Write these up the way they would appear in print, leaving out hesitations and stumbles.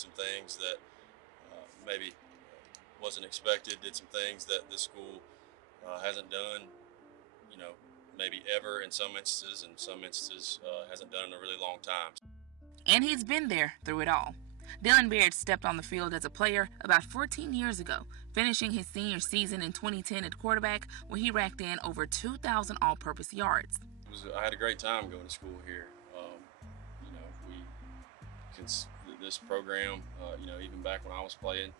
did some things that maybe wasn't expected, did some things that this school hasn't done, you know, maybe ever in some instances, and some instances hasn't done in a really long time. And he's been there through it all. Dylan Barrett stepped on the field as a player about 14 years ago, finishing his senior season in 2010 at quarterback, where he racked in over 2,000 all-purpose yards. I had a great time going to school here. You know, this program, you know, even back when I was playing,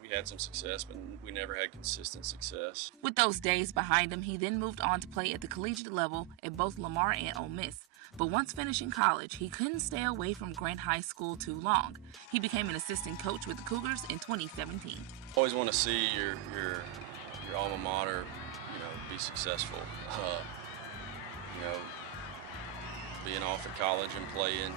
we had some success, but we never had consistent success. With those days behind him, he then moved on to play at the collegiate level at both Lamar and Ole Miss. But once finishing college, he couldn't stay away from Grant High School too long. He became an assistant coach with the Cougars in 2017. Always want to see your alma mater, you know, be successful. You know, being off at college and playing,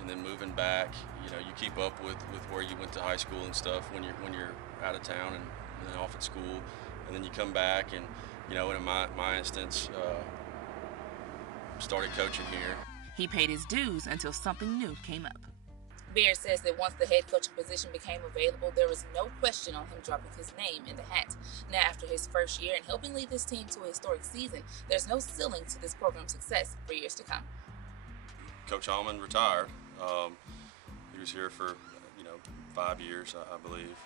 and then moving back. You know, you keep up with where you went to high school and stuff when you're out of town and then off at school, and then you come back and, you know, in my instance, started coaching here. He paid his dues until something new came up. Barrett says that once the head coaching position became available, there was no question on him dropping his name in the hat. Now, after his first year and helping lead this team to a historic season, there's no ceiling to this program's success for years to come. Coach Allman retired. He was here for, you know, 5 years, I believe,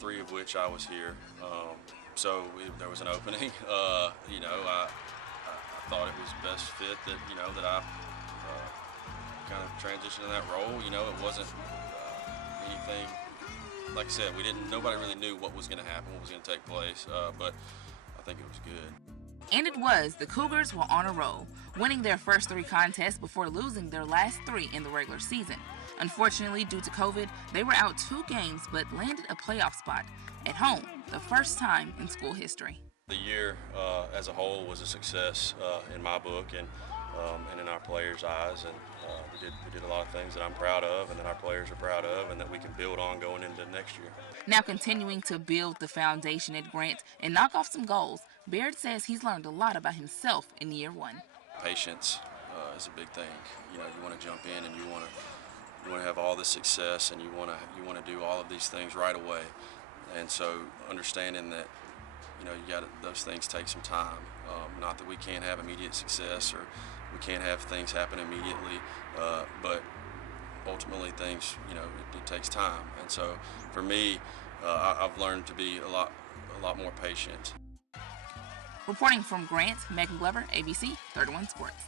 3 of which I was here. So there was an opening. You know, I thought it was best fit that, you know, that I kind of transitioned in that role. You know, it wasn't anything, like I said, nobody really knew what was going to happen, what was going to take place, but I think it was good. And it was. The Cougars were on a roll, winning their first 3 contests before losing their last 3 in the regular season. Unfortunately, due to COVID, they were out 2 games but landed a playoff spot at home, the first time in school history. The year as a whole was a success in my book and in our players' eyes, and we did a lot of things that I'm proud of and that our players are proud of and that we can build on going into next year. Now continuing to build the foundation at Grant and knock off some goals, Barrett says he's learned a lot about himself in year 1. Patience is a big thing. You know, you want to jump in and you want to have all this success, and you want to do all of these things right away. And so understanding that, you know, those things take some time. Not that we can't have immediate success or we can't have things happen immediately, but ultimately things, you know, it takes time. And so for me, I've learned to be a lot more patient. Reporting from Grant, Megan Glover, ABC 31 Sports.